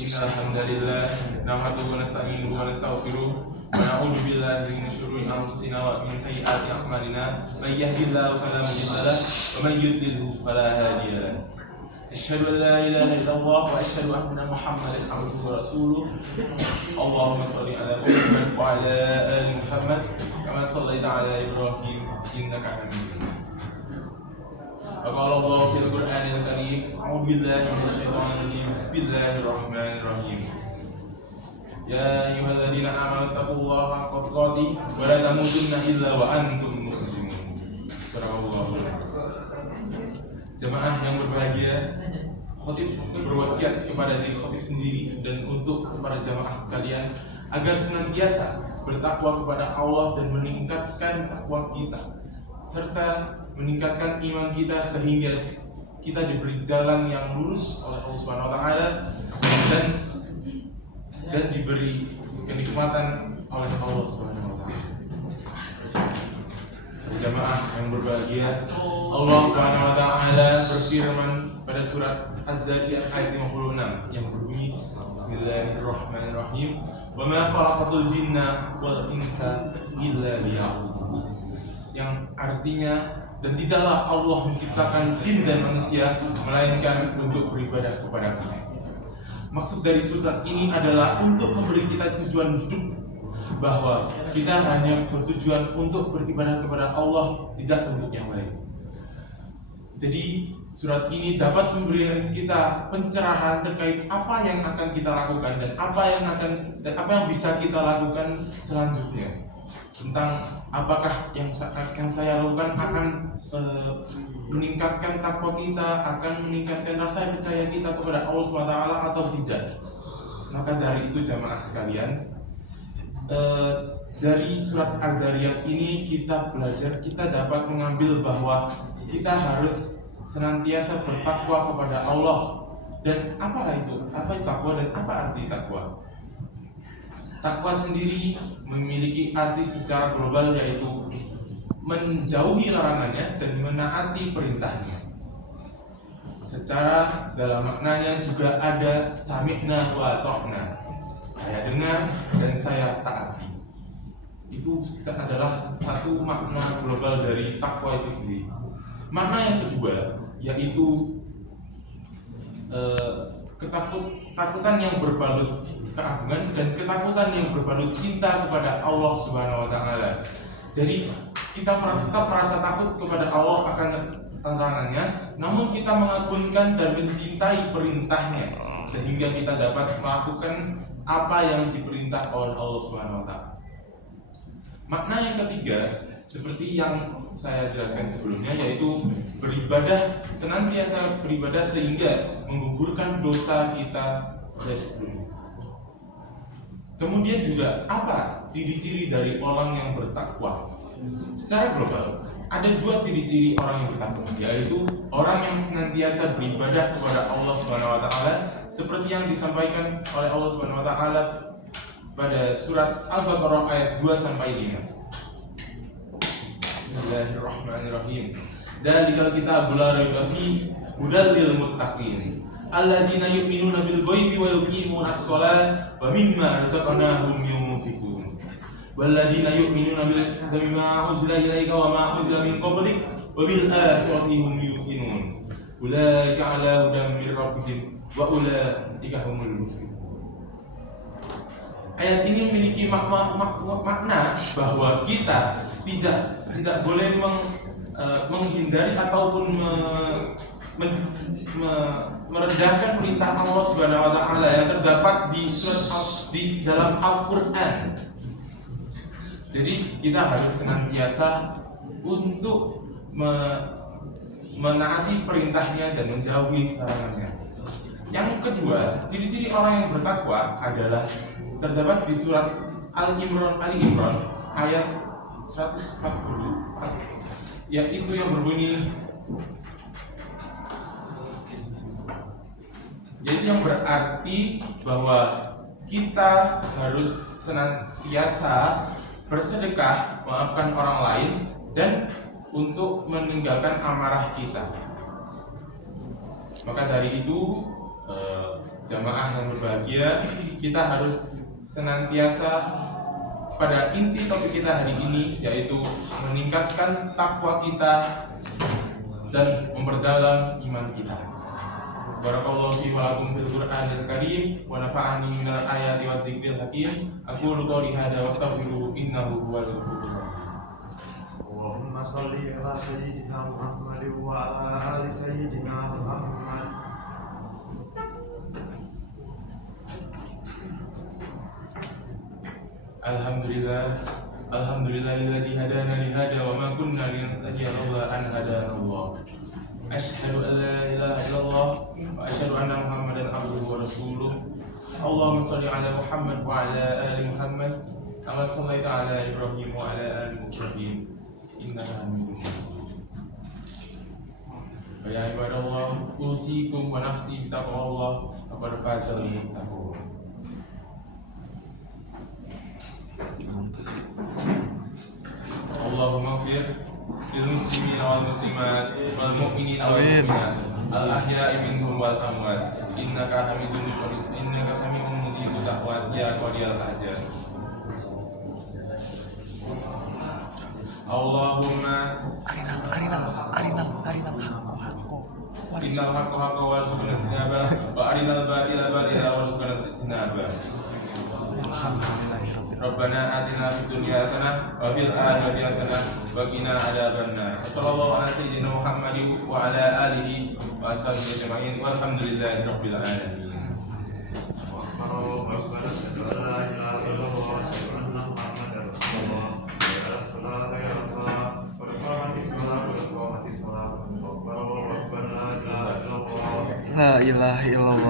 Innal hamdalillah nahmaduhu wa nasta'inuhu wa nastaghfiruh wa na'udzu billahi min syururi anfusina wa min sayyiati a'malina may yahdihillahu fala mudilla lahu wa may yudlilhu fala hadiya lahu. Asyhadu an la ilaha illallah wa asyhadu anna Muhammadan abduhu wa rasuluh. Allahumma shalli ala Muhammad wa ala ali Muhammad kama shallaita ala Ibrahim innaka Hamidum Majid. Qala Allah fil Qur'anil Karim, a'udzu billahi minasyaitonir rajim. Bismillahirrahmanirrahim. Ya ayyuhalladzina amanu taqullaha haqqa tuqatih wa la tamutunna illa wa antum muslimun. Subhanallah. Jemaah yang berbahagia, khotib berwasiat kepada diri khotib sendiri dan untuk para jemaah sekalian agar senantiasa bertakwa kepada Allah dan meningkatkan takwa kita serta meningkatkan iman kita sehingga kita diberi jalan yang lurus oleh Allah Subhanahu wa taala dan diberi kenikmatan oleh Allah Subhanahu wa taala. Jamaah yang berbahagia, Allah Subhanahu wa taala berfirman pada surat Az-Zariyat ayat 56 yang berbunyi Bismillahirrahmanirrahim, "Wa ma khalaqatul jinna wal insa illa liya'budun." Yang artinya, dan tidaklah Allah menciptakan jin dan manusia melainkan untuk beribadah kepada-Nya. Maksud dari surat ini adalah untuk memberi kita tujuan hidup, bahwa kita hanya bertujuan untuk beribadah kepada Allah, tidak untuk yang lain. Jadi surat ini dapat memberikan kita pencerahan terkait apa yang akan kita lakukan dan apa yang bisa kita lakukan selanjutnya. Tentang apakah yang saya lakukan akan meningkatkan takwa kita, akan meningkatkan rasa percaya kita kepada Allah SWT atau tidak. Maka dari itu jamaah sekalian, dari surat Az-Zariyat ini kita dapat mengambil bahwa kita harus senantiasa bertakwa kepada Allah. Dan apa itu takwa dan apa arti takwa? Takwa sendiri memiliki arti secara global, yaitu menjauhi larangannya dan menaati perintahnya. Secara dalam maknanya juga ada sami'na wa ta'na, saya dengar dan saya taati. Itu adalah satu makna global dari takwa itu sendiri. Makna yang kedua yaitu ketakutan yang berbalut keagungan dan ketakutan yang berbalut cinta kepada Allah Subhanahu wa taala. Jadi kita tetap merasa takut kepada Allah akan larangannya, namun kita mengagungkan dan mencintai perintahnya sehingga kita dapat melakukan apa yang diperintah oleh Allah Subhanahu wa taala. Makna yang ketiga seperti yang saya jelaskan sebelumnya, yaitu senantiasa beribadah sehingga menggugurkan dosa kita dari sebelumnya. Kemudian juga apa ciri-ciri dari orang yang bertakwa? Secara global ada dua ciri-ciri orang yang bertakwa, yaitu orang yang senantiasa beribadah kepada Allah Subhanahu wa taala seperti yang disampaikan oleh Allah Subhanahu wa taala pada surat Al-Baqarah ayat 2 sampai 5. Bismillahirrahmanirrahim. Dzalikal kitabul la raiba fihi hudal lil muttaqin alladzina yu'minuna bil ghaibi wa yuqimuna as-shalata wa mimma razaqnahum yunfiqun walladzina yu'minuna bima unzila ilaika wa ma unzila min qablik wa bil akhirati hum yuqinun ulaika 'ala hudan min rabbihim wa ulaika humul muflihun. Ayat ini memiliki makna bahwa kita tidak boleh menghindari ataupun merendahkan perintah Allah Subhanahu wa taala yang terdapat di dalam Al-Qur'an. Jadi kita harus senantiasa untuk menaati perintahnya dan menjauhi larangannya. Yang kedua, ciri-ciri orang yang bertakwa adalah terdapat di surat Ali Imran ayat 140, yaitu yang berbunyi, yaitu yang berarti bahwa kita harus senantiasa bersedekah, memaafkan orang lain, dan untuk meninggalkan amarah kita. Maka dari itu jamaah yang berbahagia, kita harus senantiasa pada inti topik kita hari ini, yaitu meningkatkan takwa kita dan memperdalam iman kita. Barakallahu fi wa lakum fil Qur'anil Karim wa nafa'ani minal ayati wa dzikril hakim. Aqulu qouli hadza wa astaghfiruhu innahu huwal ghafurur rahim. Allahumma shalli ala sayyidina Muhammad wa ala ali sayyidina Muhammad. Alhamdulillahilladzi hadana li hada wa ma kunna linahtadiya laula an hadana Allah. Asyhadu an la ilaha illallah wa asyhadu anna Muhammadan abduhu wa rasuluh. Allahumma shalli ala Muhammad wa ala ali Muhammad kama shallaita ala Ibrahim wa ala ali Ibrahim innaka Hamidum Majid. Ya ibadallah, usikum wa nafsi bitaqwallah faqad fazal muttaqun. Allahumma ighfir lil muslimina wal muslimat wal mu'minina wal mu'minat al ahya'i minhum wal amwat innaka hamidun majid innaka sami'un mujibud da'wat ya qadiyal hajat. Allahumma arinal haqqa haqqan warzuqna ittiba'a wa arinal batila batila warzuqna ijtinaba. Rabbana atina fid dunya hasanah wa fil akhirati hasanah wa qina adzabannar. Sallallahu ala sayyidina Muhammadin wa ala alihi wa sahbihi ajma'in. Walhamdulillahi rabbil alamin. La ilaha illallah.